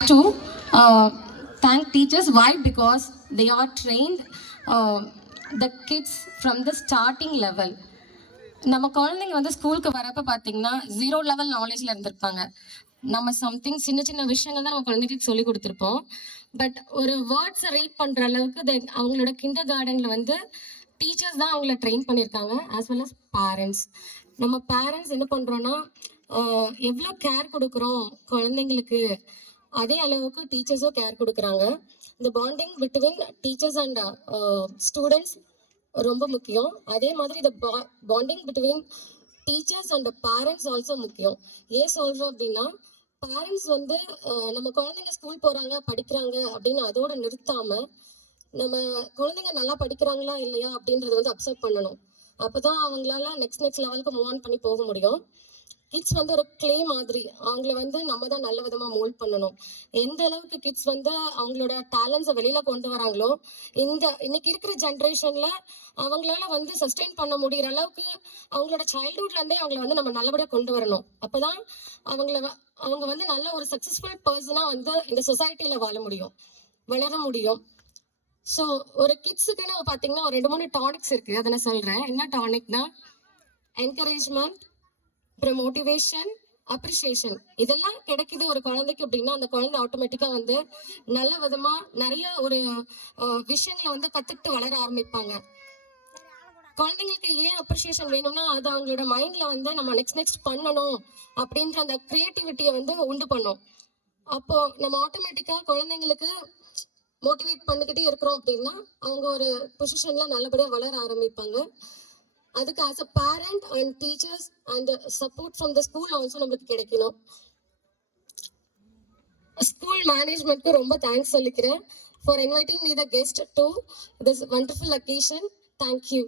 to thank teachers. Why? Because they are trained the kids from the starting level. நம்ம குழந்தைங்க வந்து ஸ்கூலுக்கு வரப்ப பார்த்தீங்கன்னா 0 லெவல் நாலேஜில் இருந்திருப்பாங்க. நம்ம சம்திங் சின்ன சின்ன விஷயங்கள் தான் நம்ம குழந்தைங்களுக்கு சொல்லி கொடுத்துருப்போம். பட் ஒரு வேர்ட்ஸை ரீட் பண்ணுற அளவுக்கு அவங்களோட கிண்டர் கார்டனில் வந்து டீச்சர்ஸ் தான் அவங்கள ட்ரெயின் பண்ணியிருக்காங்க, ஆஸ் வெல் அஸ் பேரண்ட்ஸ். நம்ம பேரண்ட்ஸ் என்ன பண்ணுறோன்னா, எவ்வளோ கேர் கொடுக்குறோம் குழந்தைங்களுக்கு, அதே அளவுக்கு டீச்சர்ஸும் கேர் கொடுக்குறாங்க. இந்த bonding between teachers and students ரொம்ப முக்கியம். அதே மாதிரி இந்த bonding between teachers and parents also முக்கியம். ஏன் சொல்கிறோம் அப்படின்னா, பேரண்ட்ஸ் வந்து நம்ம குழந்தைங்க ஸ்கூல் போகிறாங்க படிக்கிறாங்க அப்படின்னு அதோட நிறுத்தாமல், நம்ம குழந்தைங்க நல்லா படிக்கிறாங்களா இல்லையா அப்படின்றத வந்து அப்சர்வ் பண்ணணும். அப்போ தான் அவங்களால நெக்ஸ்ட் லெவலுக்கு மூவ் ஆன் பண்ணி போக முடியும். கிட்ஸ் வந்து ஒரு கிளே மாதிரி, அவங்கள வந்து நம்ம தான் நல்ல விதமாக மோல்ட் பண்ணணும். எந்த அளவுக்கு கிட்ஸ் வந்து அவங்களோட டேலண்ட்ஸை வெளியில் கொண்டு வராங்களோ, இன்னைக்கு இருக்கிற ஜென்ரேஷனில் அவங்களால வந்து சஸ்டெயின் பண்ண முடிகிற அளவுக்கு அவங்களோட சைல்ட்ஹுட்லேருந்தே அவங்கள வந்து நம்ம நல்லபடியாக கொண்டு வரணும். அப்போ தான் அவங்க வந்து நல்ல ஒரு சக்ஸஸ்ஃபுல் பர்சனாக வந்து இந்த சொசைட்டியில் வளர முடியும். ஸோ ஒரு கிட்ஸுக்குன்னு பார்த்தீங்கன்னா ஒரு 2-3 டானிக்ஸ் இருக்குது. அதை நான் சொல்கிறேன். என்ன டானிக்னா, என்கரேஜ்மெண்ட், அப்புறம் மோட்டிவேஷன், அப்ரிசியேஷன். இதெல்லாம் கிடைக்குது ஒரு குழந்தைக்கு அப்படின்னா, அந்த குழந்தை ஆட்டோமேட்டிக்காக வந்து நல்ல விதமாக நிறைய ஒரு விஷயங்களை வந்து கற்றுக்கிட்டு வளர ஆரம்பிப்பாங்க. குழந்தைங்களுக்கு ஏன் அப்ரிசியேஷன் வேணும்னா, அது அவங்களோட மைண்டில் வந்து நம்ம நெக்ஸ்ட் பண்ணணும் அப்படின்ற அந்த க்ரியேட்டிவிட்டியை வந்து உண்டு பண்ணும். அப்போது நம்ம ஆட்டோமேட்டிக்காக குழந்தைங்களுக்கு மோட்டிவேட் பண்ணிக்கிட்டே இருக்கிறோம் அப்படின்னா, அவங்க ஒரு பொசிஷனில் நல்லபடியாக வளர ஆரம்பிப்பாங்க. அதுக்கு as a parent and teachers and support from the school also நம்மளுக்கு கிடைக்கணும். ஸ்கூல் மேனேஜ்மெண்ட்க்கு ரொம்ப தேங்க்ஸ் சொல்லிக்கிறேன் for inviting me the guest to this wonderful occasion. Thank you.